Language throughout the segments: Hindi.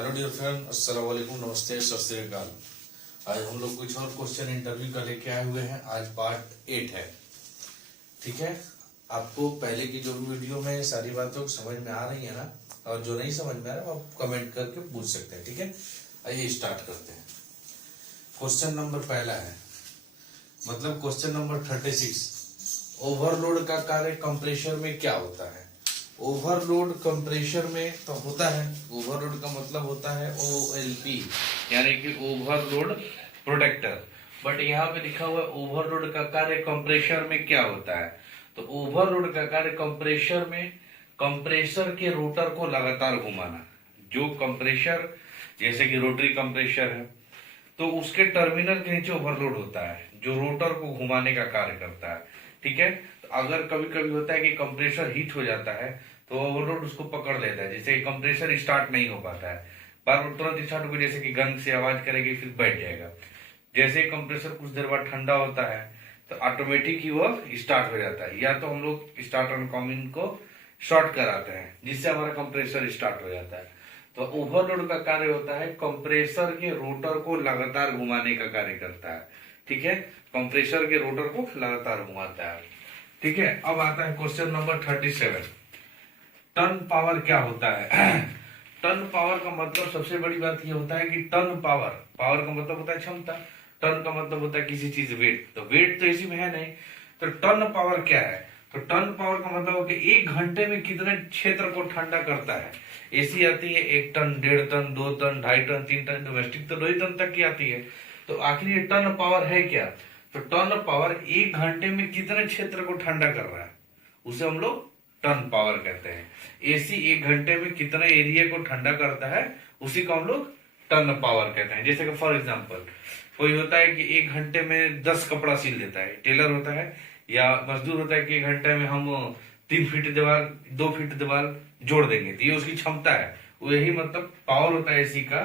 हेलो डियर फ्रेंड, अस्सलाम वालेकुम, नमस्ते, सत श्री अकाल। आज हम लोग कुछ और क्वेश्चन इंटरव्यू का लेके आए हुए हैं। आज पार्ट 8 है। ठीक है, आपको पहले की जो भी वीडियो में सारी बातों समझ में आ रही है ना, और जो नहीं समझ में आ रहा है आप कमेंट करके पूछ सकते हैं। ठीक है, आइए स्टार्ट करते हैं। क्वेश्चन नंबर पहला है, मतलब क्वेश्चन नंबर 36, ओवरलोड का कार्य कंप्रेशर में क्या होता है। ओवरलोड कंप्रेशर में तो होता है, ओवरलोड का मतलब होता है OLP, यानी कि ओवरलोड प्रोटेक्टर। बट यहाँ पे लिखा हुआ है ओवरलोड का कार्य कंप्रेशर में क्या होता है। तो ओवरलोड का कार्य कंप्रेशर में कंप्रेसर के रोटर को लगातार घुमाना। जो कंप्रेसर जैसे कि रोटरी कंप्रेसर है तो उसके टर्मिनल के नीचे ओवरलोड होता है जो रोटर को घुमाने का कार्य करता है। ठीक है, तो अगर कभी कभी होता है कि कंप्रेसर हीट हो जाता है तो ओवरलोड उसको पकड़ लेता है, जैसे कंप्रेसर स्टार्ट नहीं हो पाता है, बार बार तुरंत स्टार्ट होगा, जैसे कि गन से आवाज करेगी फिर बैठ जाएगा। जैसे कंप्रेसर कुछ देर बाद ठंडा होता है तो ऑटोमेटिक ही वो स्टार्ट हो जाता है, या तो हम लोग स्टार्ट ऑन कॉमिन को शॉर्ट कराते हैं जिससे हमारा कंप्रेसर स्टार्ट हो जाता है। तो ओवरलोड का कार्य होता है कंप्रेसर के रोटर को लगातार घुमाने का कार्य करता है। ठीक है, कंप्रेसर के रोटर को लगातार घुमाता है। ठीक है, अब आता है क्वेश्चन नंबर 37, टर्न पावर क्या होता है। टर्न पावर का मतलब सबसे बड़ी बात ये होता है कि टर्न पावर, पावर का मतलब होता है क्षमता, टर्न का मतलब होता है किसी चीज वेट, तो वेट तो इसी में है नहीं। तो टर्न पावर क्या है, तो टर्न पावर का मतलब कि एक घंटे में कितने क्षेत्र को ठंडा करता है। एसी आती है 1 ton, 1.5 ton, 2 ton, 2.5 ton, 3 ton, domestic तो 2 टन तक की आती है। तो आखिर ये टर्न पावर है क्या, तो टर्न पावर एक घंटे में कितने क्षेत्र को ठंडा कर रहा है उसे हम लोग टर्न पावर कहते हैं। एसी एक घंटे में कितने एरिया को ठंडा करता है उसी को हम लोग टर्न पावर कहते हैं। जैसे कि फॉर एग्जांपल कोई होता है कि एक घंटे में 10 कपड़ा सिल देता है, टेलर होता है, या मजदूर होता है कि एक घंटे में हम 3 फीट दीवार 2 फीट दीवार जोड़ देंगे, तो ये उसकी क्षमता है। वो यही मतलब पावर होता है एसी का,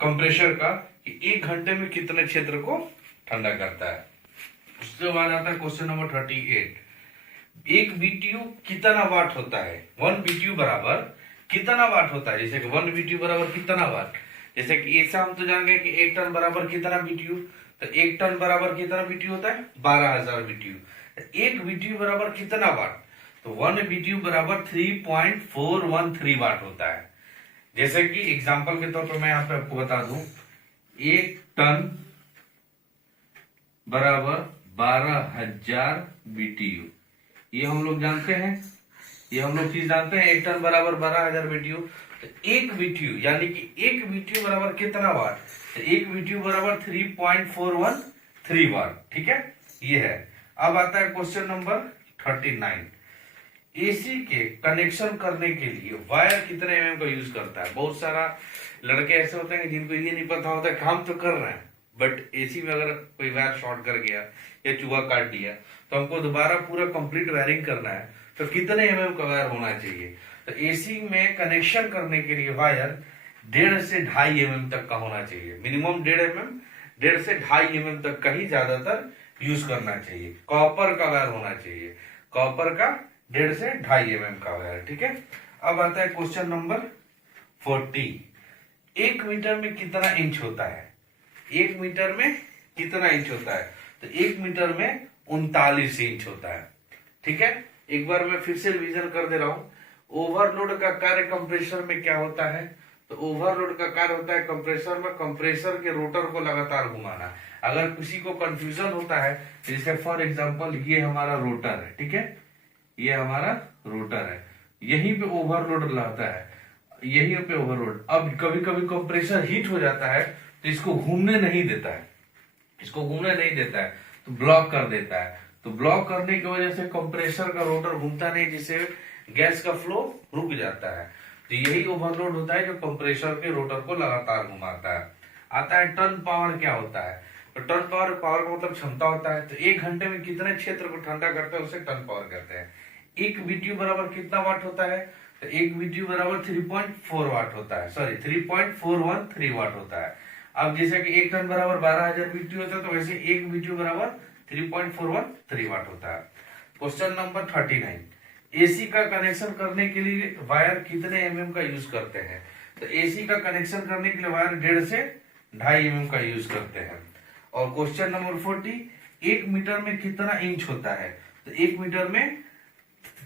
कंप्रेसर का, कि एक घंटे में कितने क्षेत्र को ठंडा करता है। उसके बाद आता है क्वेश्चन नंबर 38, एक बीटीयू कितना वाट होता है। 1 बीटीयू बराबर कितना वाट होता है, जैसे कि 1 बीटीयू बराबर कितना वाट, जैसे कि ऐसा हम तो जान गए कि 1 टन बराबर कितना बीटीयू, तो 1 टन बराबर कितना बीटीयू होता है 12,000 बीटीयू। एक बीटीयू बराबर कितना वाट, तो 1 बीटीयू बराबर 3.413 वाट होता है। जैसे कि एग्जांपल के तौर पर मैं यहाँ पे आपको बता दूं, 1 टन बराबर 12,000 बीटीयू, ये हम लोग जानते हैं, ये हम लोग चीज जानते हैं, 1 टन बराबर 12,000 बीटीयू। तो 1 बीटीयू यानी कि 1 बीटीयू बराबर कितना वाट, तो 1 बीटीयू बराबर 3.413 वाट। ठीक है, ये है। अब आता है क्वेश्चन नंबर 39, एसी के कनेक्शन करने के लिए वायर कितने एमएम का यूज करता है। बहुत सारा लड़के ऐसे होते हैं जिनको ये नहीं पता होता, काम तो कर रहे हैं बट एसी में अगर कोई वायर शॉर्ट कर गया या चूहा काट दिया तो हमको दोबारा पूरा कंप्लीट वायरिंग करना है, तो कितने एमएम का वायर होना चाहिए। तो एसी में कनेक्शन करने के लिए वायर 1.5 से 2.5 एमएम तक का होना चाहिए, मिनिमम 1.5 एमएम, 1.5 से 2.5 एमएम तक का ही ज्यादातर यूज करना चाहिए। कॉपर का वायर होना चाहिए, कॉपर का 1.5 से 2.5 एमएम का वायर। ठीक है, अब आता है क्वेश्चन नंबर 40, 1 मीटर में कितना इंच होता है। 1 मीटर में कितना इंच होता है, तो 1 मीटर में 39 इंच होता है। ठीक है, एक बार मैं फिर से रिवीजन कर दे रहा हूं। ओवरलोड का कार्य कंप्रेसर में क्या होता है, तो ओवरलोड का कार्य होता है कंप्रेसर में कंप्रेसर के रोटर को लगातार घुमाना। अगर किसी को कंफ्यूजन होता है, जैसे फॉर एग्जांपल ये हमारा रोटर है, ठीक है, ये हमारा रोटर है, यहीं पे ओवरलोड रहता है, यहीं पे ओवरलोड। अब कभी कभी कंप्रेसर हीट हो जाता है तो इसको घूमने नहीं देता है, इसको घूमने नहीं देता है, तो ब्लॉक कर देता है। तो ब्लॉक करने की वजह से कंप्रेसर का रोटर घूमता नहीं, जिससे गैस का फ्लो रुक जाता है। तो यही ओवरलोड होता है जो कंप्रेसर के रोटर को लगातार घुमाता है। आता है टर्न पावर क्या होता है, तो टर्न पावर, पावर का मतलब क्षमता होता है। तो 1 घंटे में कितने क्षेत्र को ठंडा करता है उसे टर्न पावर कहते हैं। 1 बीटीयू बराबर कितना वाट होता है, तो 1 बीटीयू बराबर 3.4 वाट होता है, सॉरी 3.413 वाट होता है। अब जैसे कि 1 टन बराबर 12,000 बीटीयू होता है, तो वैसे 1 बीटीयू बराबर 3.413 वाट होता है। क्वेश्चन नंबर 39, एसी का कनेक्शन करने के लिए वायर कितने एमएम का यूज करते हैं। तो एसी का कनेक्शन करने के लिए वायर 1.5 से 2.5 mm का यूज करते हैं। और क्वेश्चन नंबर 40, 1 मीटर में कितना इंच होता है? तो 1 मीटर में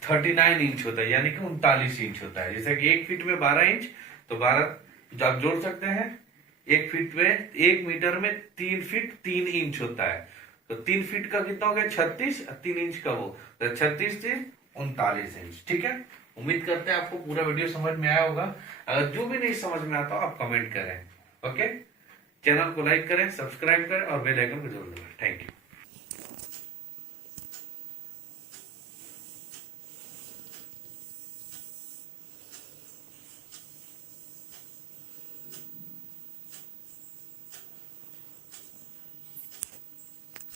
39 इंच होता है, यानी कि 39 इंच होता है। जैसे कि 1 फीट में 12 इंच, तो 12 आप जोड़ सकते हैं। 1 फीट में 1 मीटर में 3 फीट 3 इंच होता है, तो 3 फीट का कितना हो गया? 36, 3 इंच का वो, तो 36 3 39 इंच। ठीक है, उम्मीद करते हैं आपको पूरा वीडियो समझ में आया होगा। अगर जो भी नहीं समझ में आता हो आप कमेंट करें। ओके, चैनल को लाइक करें, सब्सक्राइब करें और बेल आइकन को जरूर दबाएं। Thank you.